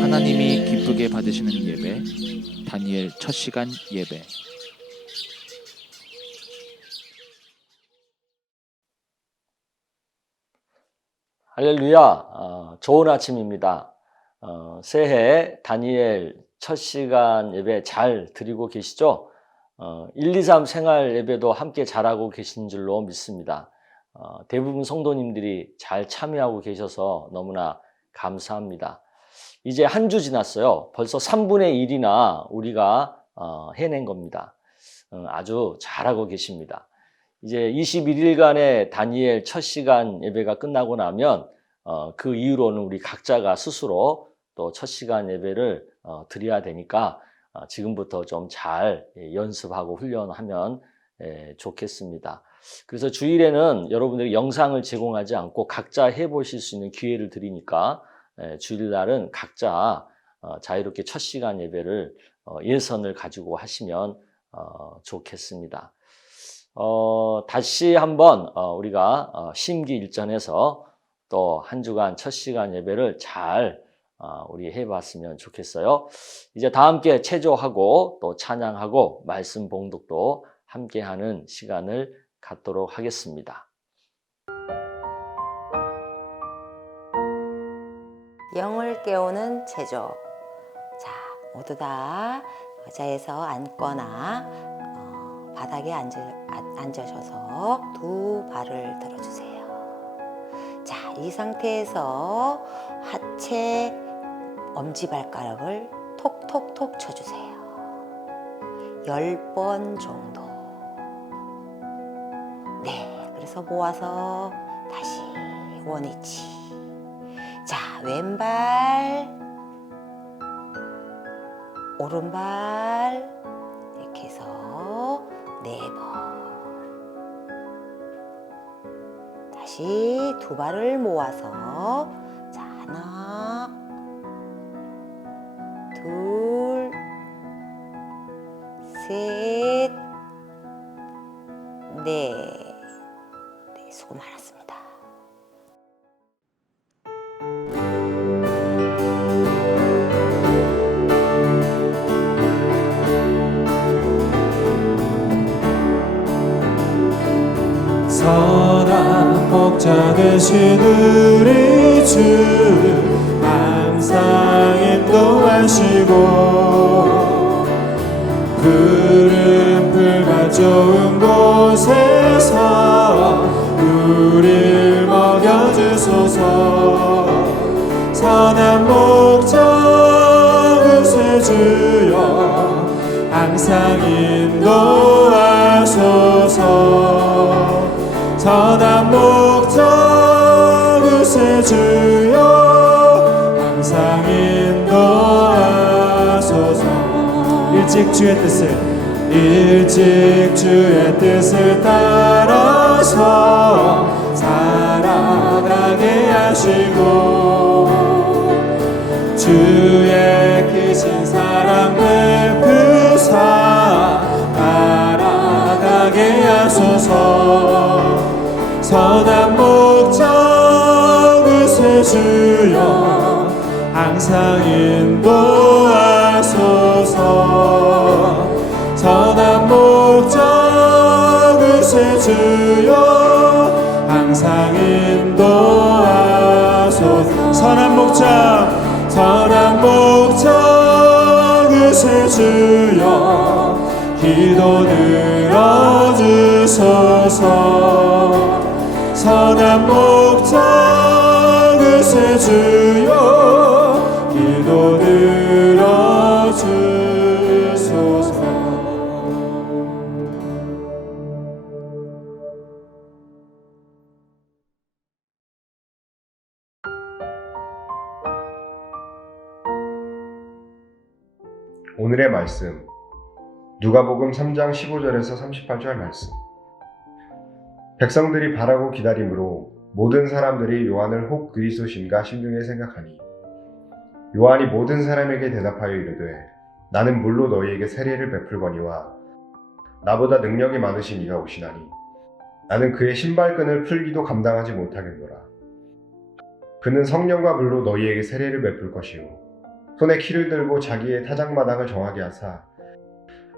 하나님이 기쁘게 받으시는 예배, 다니엘 첫 시간 예배. 할렐루야. 좋은 아침입니다. 새해 다니엘 첫 시간 예배 잘 드리고 계시죠? 1, 2, 3 생활 예배도 함께 잘하고 계신 줄로 믿습니다. 대부분 성도님들이 잘 참여하고 계셔서 너무나 감사합니다. 이제 한 주 지났어요. 벌써 3분의 1이나 우리가 해낸 겁니다. 아주 잘하고 계십니다. 이제 21일간의 다니엘 첫 시간 예배가 끝나고 나면 그 이후로는 우리 각자가 스스로 또 첫 시간 예배를 드려야 되니까 지금부터 좀 잘 연습하고 훈련하면 좋겠습니다. 그래서 주일에는 여러분들이 영상을 제공하지 않고 각자 해보실 수 있는 기회를 드리니까 주일날은 각자 자유롭게 첫 시간 예배를 예선을 가지고 하시면 좋겠습니다. 다시 한번 우리가 심기일전해서 또 한 주간 첫 시간 예배를 잘 우리 해봤으면 좋겠어요. 이제 다 함께 체조하고 또 찬양하고 말씀 봉독도 함께하는 시간을 갖도록 하겠습니다. 영을 깨우는 체조. 자, 모두 다 의자에서 앉거나 바닥에 앉으셔서 두 발을 들어주세요. 자, 이 상태에서 하체 엄지발가락을 톡톡톡 쳐주세요. 10번 정도. 네, 그래서 모아서 다시 원위치. 자, 왼발, 오른발 이렇게 해서 4번. 다시 두 발을 모아서 자, 하나, 둘, 셋, 넷. 네, 수고 많았습니다. 선한 목자 되신 우리 주 항상 인도하시고 푸른 풀밭 좋은 곳에서 우릴 먹여주소서. 선한 목자 구세주여 항상 인도하소서. 선한 목자 구세주여 항상 인도하소서. 일찍 주의 뜻을 따라서 살아가게 하시고 주의 크신 사랑 베푸사 따라가게 하소서. 선한 목자 구세주여 항상 인도하소서. 선한 목자 구세주여 항상 인도하소서. 선한 목자 구세주여 기도 들어주소서. 선한 목자 구세주여 기도 들어주소서. 오늘의 말씀 누가복음 3장 15절에서 38절 말씀. 백성들이 바라고 기다림으로 모든 사람들이 요한을 혹 그리스도신가 심중에 생각하니 요한이 모든 사람에게 대답하여 이르되 나는 물로 너희에게 세례를 베풀거니와 나보다 능력이 많으신 이가 오시나니 나는 그의 신발끈을 풀기도 감당하지 못하겠노라. 그는 성령과 불로 너희에게 세례를 베풀 것이요 손에 키를 들고 자기의 타작마당을 정하게 하사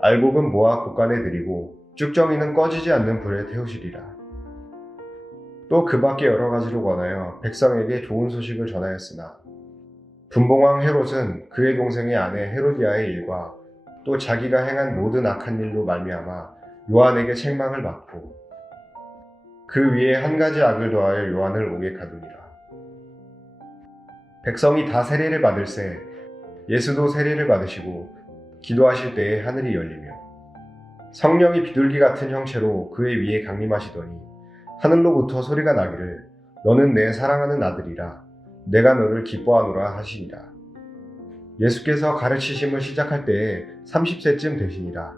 알곡은 모아 곳간에 들이고 쭉정이는 꺼지지 않는 불에 태우시리라. 또 그 밖에 여러 가지로 권하여 백성에게 좋은 소식을 전하였으나 분봉왕 헤롯은 그의 동생의 아내 헤로디아의 일과 또 자기가 행한 모든 악한 일로 말미암아 요한에게 책망을 받고 그 위에 한 가지 악을 더하여 요한을 오게 가두니라. 백성이 다 세례를 받을새 예수도 세례를 받으시고 기도하실 때에 하늘이 열리며 성령이 비둘기 같은 형체로 그의 위에 강림하시더니 하늘로부터 소리가 나기를 너는 내 사랑하는 아들이라 내가 너를 기뻐하노라 하시니라. 예수께서 가르치심을 시작할 때에 30세쯤 되시니라.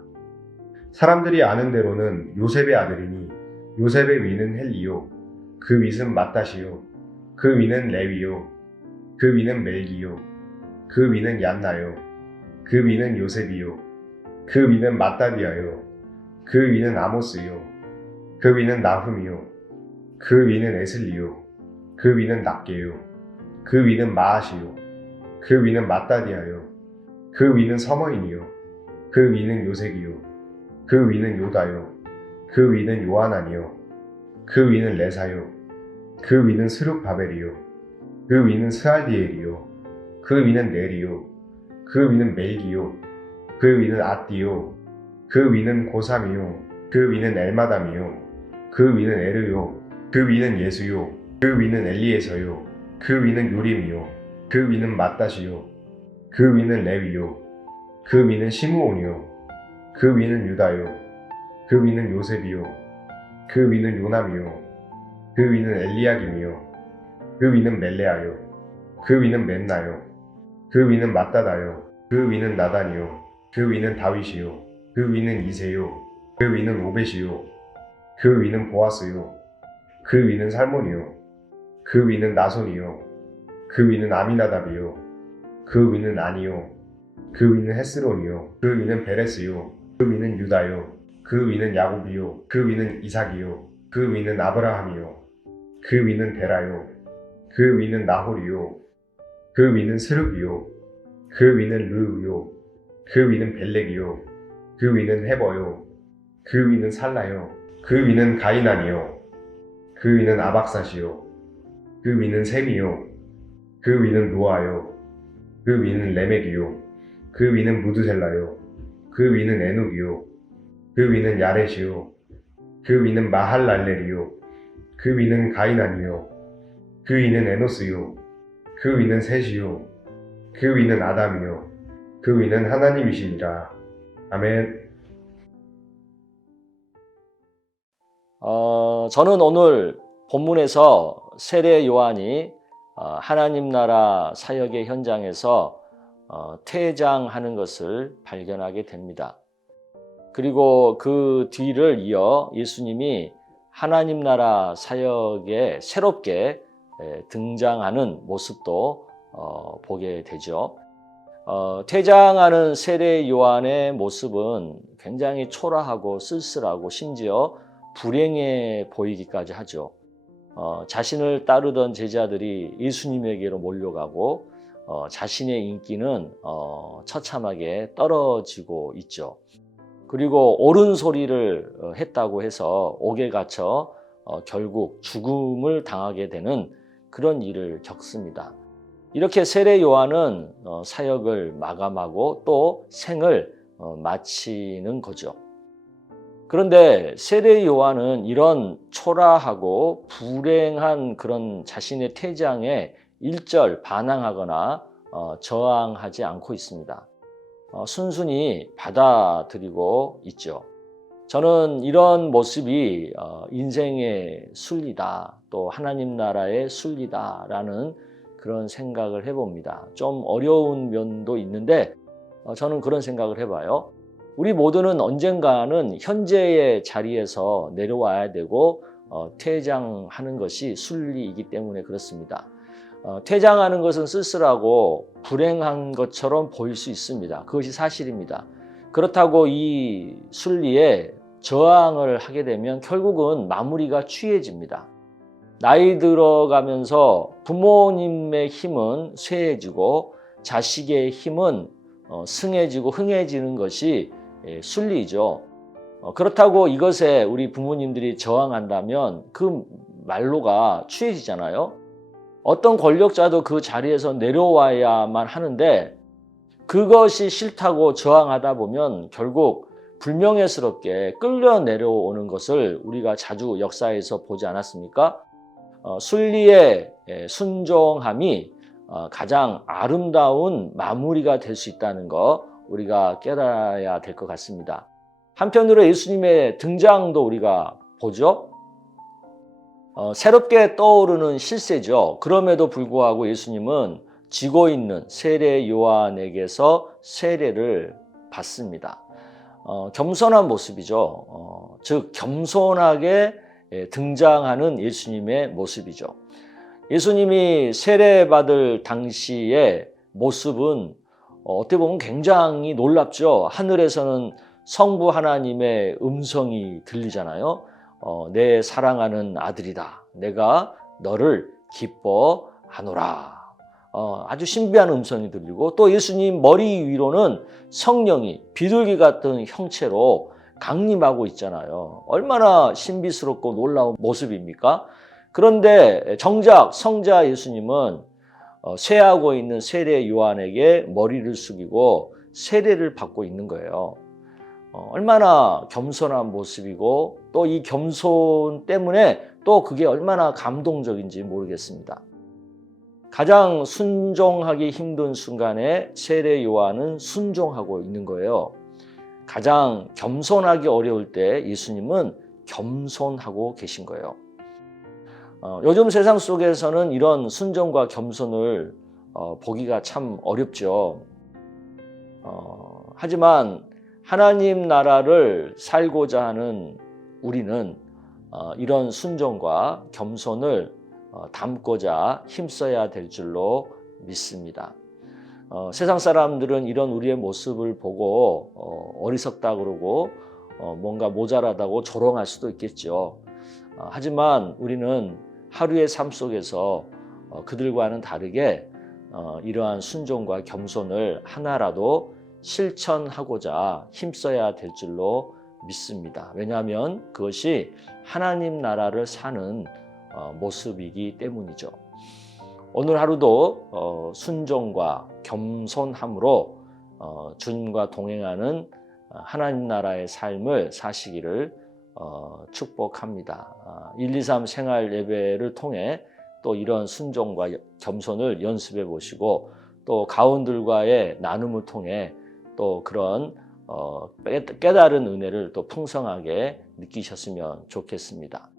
사람들이 아는 대로는 요셉의 아들이니 요셉의 위는 헬리요 그 윗은 맏다시요 그 위는 레위요 그 위는 멜기요 그 위는 얀나요 그 위는 요셉이요 그 위는 맏다디아요 그 위는 아모스요 그 위는 나훔이요 그 위는 에슬리요 그 위는 납게요 그 위는 마아시요 그 위는 맏다디아요 그 위는 서머인이요 그 위는 요색이요 그 위는 요다요 그 위는 요하나니요 그 위는 레사요 그 위는 스룹바벨이요 그 위는 스알디엘이요 그 위는 네리요 그 위는 멜기요 그 위는 아띠요 그 위는 고삼이요 그 위는 엘마담이요 그 위는 에르요 그 위는 예수요 그 위는 엘리에서요 그 위는 요림이요 그 위는 맏다시요 그 위는 레위요 그 위는 시므온이요 그 위는 유다요 그 위는 요셉이요 그 위는 요남이요 그 위는 엘리야김이요 그 위는 멜레아요 그 위는 멘나요 그 위는 맏다다요 그 위는 나단이요 그 위는 다윗이요 그 위는 이세요 그 위는 오벳이요 그 위는 보아스요 그 위는 살몬이요 그 위는 나손이요 그 위는 아미나답이요 그 위는 아니요 그 위는 헤스론이요 그 위는 베레스요 그 위는 유다요 그 위는 야곱이요 그 위는 이삭이요 그 위는 아브라함이요 그 위는 데라요 그 위는 나홀이요 그 위는 스룹이요 그 위는 르우요 그 위는 벨렉이요 그 위는 헤버요 그 위는 살라요 그 위는 가이난이요 그 위는 아박사시요 그 위는 셈이요 그 위는 노아요 그 위는 레멕이요 그 위는 무드셀라요 그 위는 에녹이요 그 위는 야렛이요 그 위는 마할랄렐이요 그 위는 가이난이요 그 위는 에노스요 그 위는 셋이요 그 위는 아담이요 그 위는 하나님이시니라. 아멘. 저는 오늘 본문에서 세례 요한이 하나님 나라 사역의 현장에서 퇴장하는 것을 발견하게 됩니다. 그리고 그 뒤를 이어 예수님이 하나님 나라 사역에 새롭게 등장하는 모습도 보게 되죠. 퇴장하는 세례 요한의 모습은 굉장히 초라하고 쓸쓸하고 심지어 불행해 보이기까지 하죠. 자신을 따르던 제자들이 예수님에게로 몰려가고 자신의 인기는 처참하게 떨어지고 있죠. 그리고 옳은 소리를 했다고 해서 옥에 갇혀 결국 죽음을 당하게 되는 그런 일을 겪습니다. 이렇게 세례 요한은 사역을 마감하고 또 생을 마치는 거죠. 그런데 세례 요한은 이런 초라하고 불행한 그런 자신의 퇴장에 일절 반항하거나 저항하지 않고 있습니다. 순순히 받아들이고 있죠. 저는 이런 모습이 인생의 순리다, 또 하나님 나라의 순리다라는 그런 생각을 해봅니다. 좀 어려운 면도 있는데 저는 그런 생각을 해봐요. 우리 모두는 언젠가는 현재의 자리에서 내려와야 되고 퇴장하는 것이 순리이기 때문에 그렇습니다. 퇴장하는 것은 쓸쓸하고 불행한 것처럼 보일 수 있습니다. 그것이 사실입니다. 그렇다고 이 순리에 저항을 하게 되면 결국은 마무리가 취해집니다. 나이 들어가면서 부모님의 힘은 쇠해지고 자식의 힘은 승해지고 흥해지는 것이 순리죠. 그렇다고 이것에 우리 부모님들이 저항한다면 그 말로가 취해지잖아요. 어떤 권력자도 그 자리에서 내려와야만 하는데 그것이 싫다고 저항하다 보면 결국 불명예스럽게 끌려 내려오는 것을 우리가 자주 역사에서 보지 않았습니까? 순리의 순종함이 가장 아름다운 마무리가 될 수 있다는 거 우리가 깨달아야 될 것 같습니다. 한편으로 예수님의 등장도 우리가 보죠. 새롭게 떠오르는 실세죠. 그럼에도 불구하고 예수님은 지고 있는 세례 요한에게서 세례를 받습니다. 겸손한 모습이죠. 즉 겸손하게 등장하는 예수님의 모습이죠. 예수님이 세례받을 당시의 모습은 어떻게 보면 굉장히 놀랍죠. 하늘에서는 성부 하나님의 음성이 들리잖아요. 내 사랑하는 아들이다. 내가 너를 기뻐하노라. 아주 신비한 음성이 들리고 또 예수님 머리 위로는 성령이 비둘기 같은 형체로 강림하고 있잖아요. 얼마나 신비스럽고 놀라운 모습입니까? 그런데 정작 성자 예수님은 쇠하고 있는 세례 요한에게 머리를 숙이고 세례를 받고 있는 거예요. 얼마나 겸손한 모습이고 또 이 겸손 때문에 또 그게 얼마나 감동적인지 모르겠습니다. 가장 순종하기 힘든 순간에 세례 요한은 순종하고 있는 거예요. 가장 겸손하기 어려울 때 예수님은 겸손하고 계신 거예요. 요즘 세상 속에서는 이런 순종과 겸손을 보기가 참 어렵죠. 하지만 하나님 나라를 살고자 하는 우리는 이런 순종과 겸손을 담고자 힘써야 될 줄로 믿습니다. 세상 사람들은 이런 우리의 모습을 보고 어리석다 그러고 뭔가 모자라다고 조롱할 수도 있겠죠. 하지만 우리는 하루의 삶 속에서 그들과는 다르게 이러한 순종과 겸손을 하나라도 실천하고자 힘써야 될 줄로 믿습니다. 왜냐하면 그것이 하나님 나라를 사는 모습이기 때문이죠. 오늘 하루도 순종과 겸손함으로 주님과 동행하는 하나님 나라의 삶을 사시기를 축복합니다. 123 생활 예배를 통해 또 이런 순종과 겸손을 연습해 보시고 또 가운들과의 나눔을 통해 또 그런 깨달은 은혜를 또 풍성하게 느끼셨으면 좋겠습니다.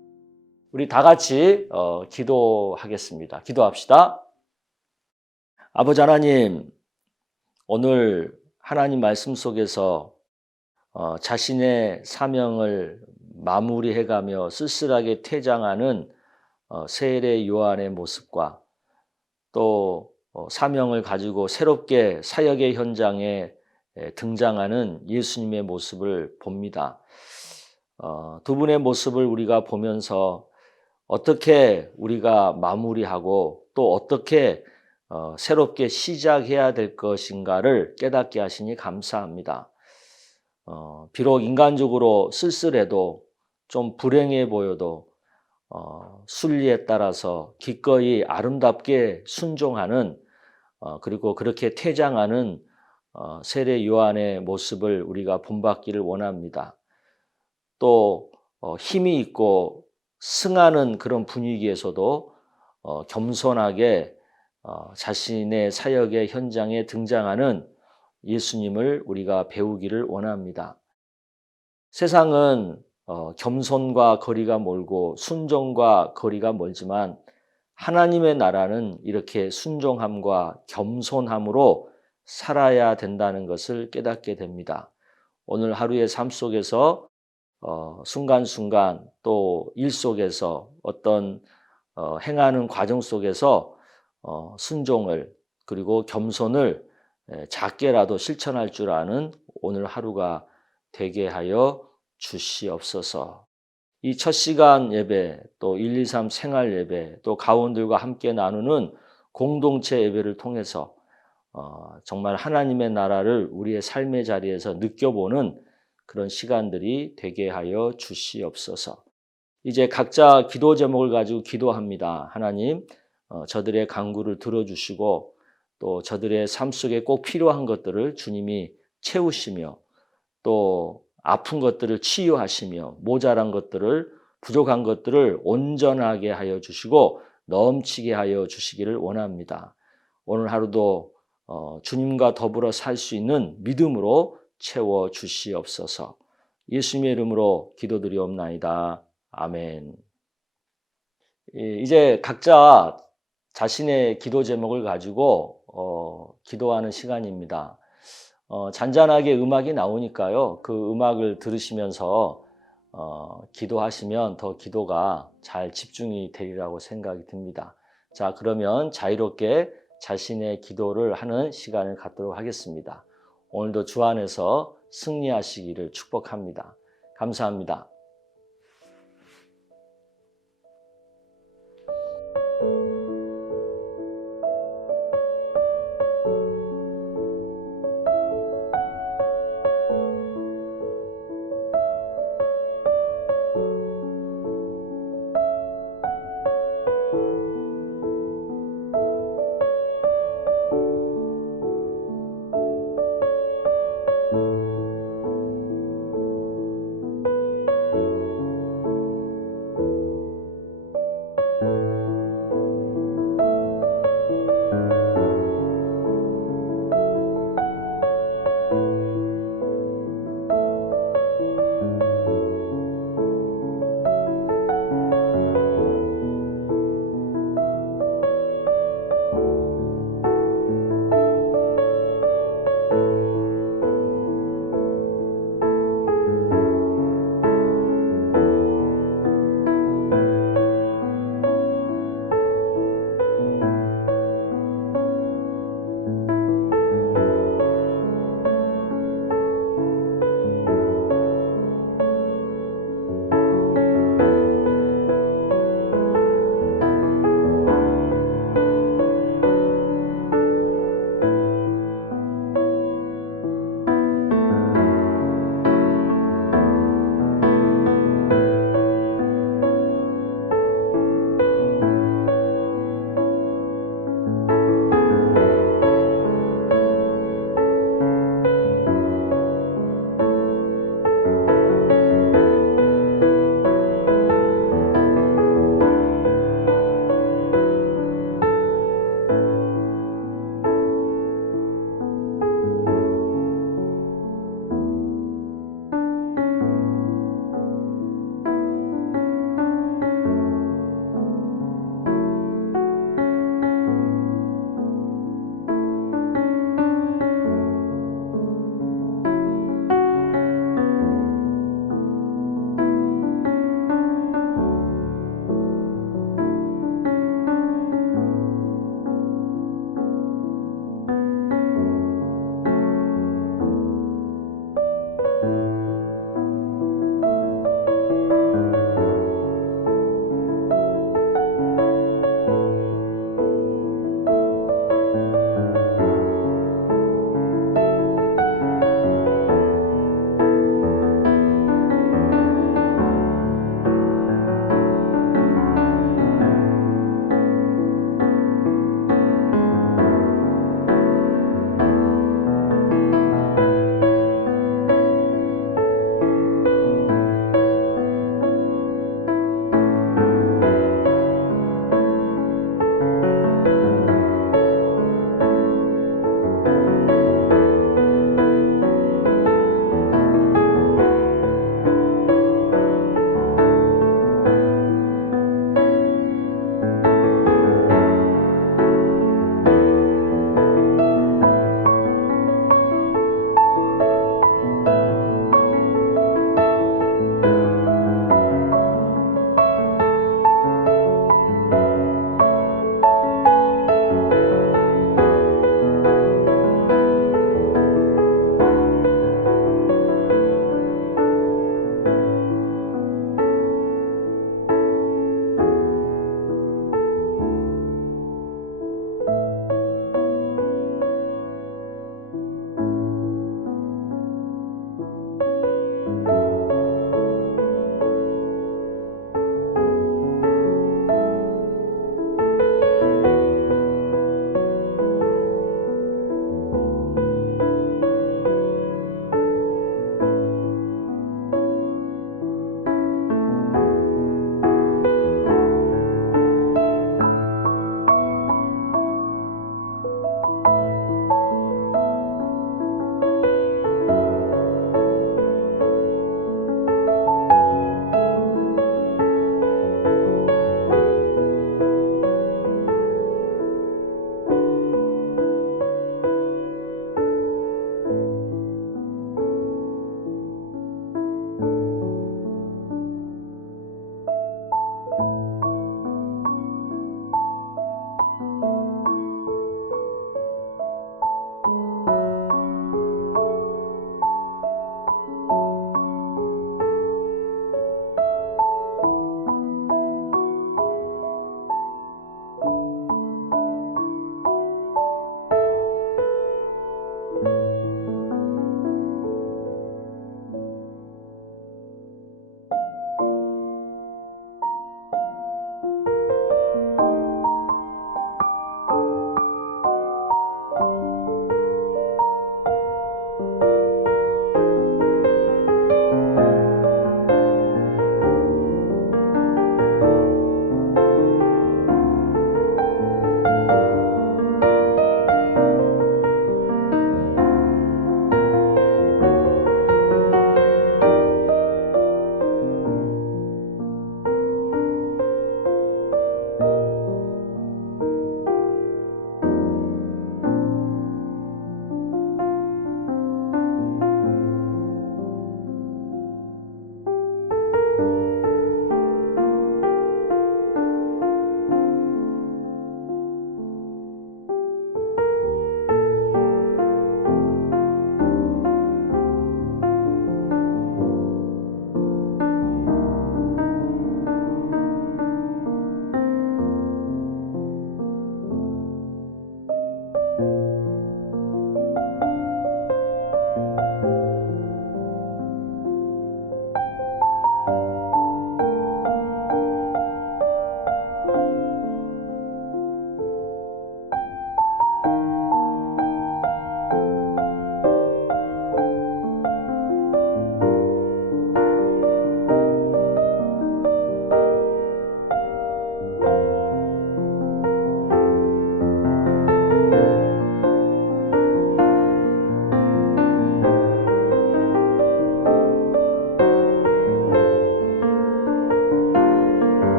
우리 다 같이 기도하겠습니다. 기도합시다. 아버지 하나님, 오늘 하나님 말씀 속에서 자신의 사명을 마무리해가며 쓸쓸하게 퇴장하는 세례 요한의 모습과 또 사명을 가지고 새롭게 사역의 현장에 등장하는 예수님의 모습을 봅니다. 두 분의 모습을 우리가 보면서 어떻게 우리가 마무리하고 또 어떻게 새롭게 시작해야 될 것인가를 깨닫게 하시니 감사합니다. 비록 인간적으로 쓸쓸해도 좀 불행해 보여도 순리에 따라서 기꺼이 아름답게 순종하는 그리고 그렇게 퇴장하는 세례 요한의 모습을 우리가 본받기를 원합니다. 또 힘이 있고 승하는 그런 분위기에서도 겸손하게 자신의 사역의 현장에 등장하는 예수님을 우리가 배우기를 원합니다. 세상은 겸손과 거리가 멀고 순종과 거리가 멀지만 하나님의 나라는 이렇게 순종함과 겸손함으로 살아야 된다는 것을 깨닫게 됩니다. 오늘 하루의 삶 속에서 순간순간 또 일 속에서 어떤 행하는 과정 속에서 순종을 그리고 겸손을 작게라도 실천할 줄 아는 오늘 하루가 되게 하여 주시옵소서. 이 첫 시간 예배, 또 1, 2, 3 생활 예배, 또 가원들과 함께 나누는 공동체 예배를 통해서 정말 하나님의 나라를 우리의 삶의 자리에서 느껴보는 그런 시간들이 되게 하여 주시옵소서. 이제 각자 기도 제목을 가지고 기도합니다. 하나님, 저들의 간구를 들어주시고 또 저들의 삶 속에 꼭 필요한 것들을 주님이 채우시며 또 아픈 것들을 치유하시며 모자란 것들을 부족한 것들을 온전하게 하여 주시고 넘치게 하여 주시기를 원합니다. 오늘 하루도 주님과 더불어 살 수 있는 믿음으로 채워 주시옵소서. 예수님의 이름으로 기도드리옵나이다. 아멘. 이제 각자 자신의 기도 제목을 가지고 기도하는 시간입니다. 잔잔하게 음악이 나오니까요. 그 음악을 들으시면서 기도하시면 더 기도가 잘 집중이 되리라고 생각이 듭니다. 자, 그러면 자유롭게 자신의 기도를 하는 시간을 갖도록 하겠습니다. 오늘도 주 안에서 승리하시기를 축복합니다. 감사합니다.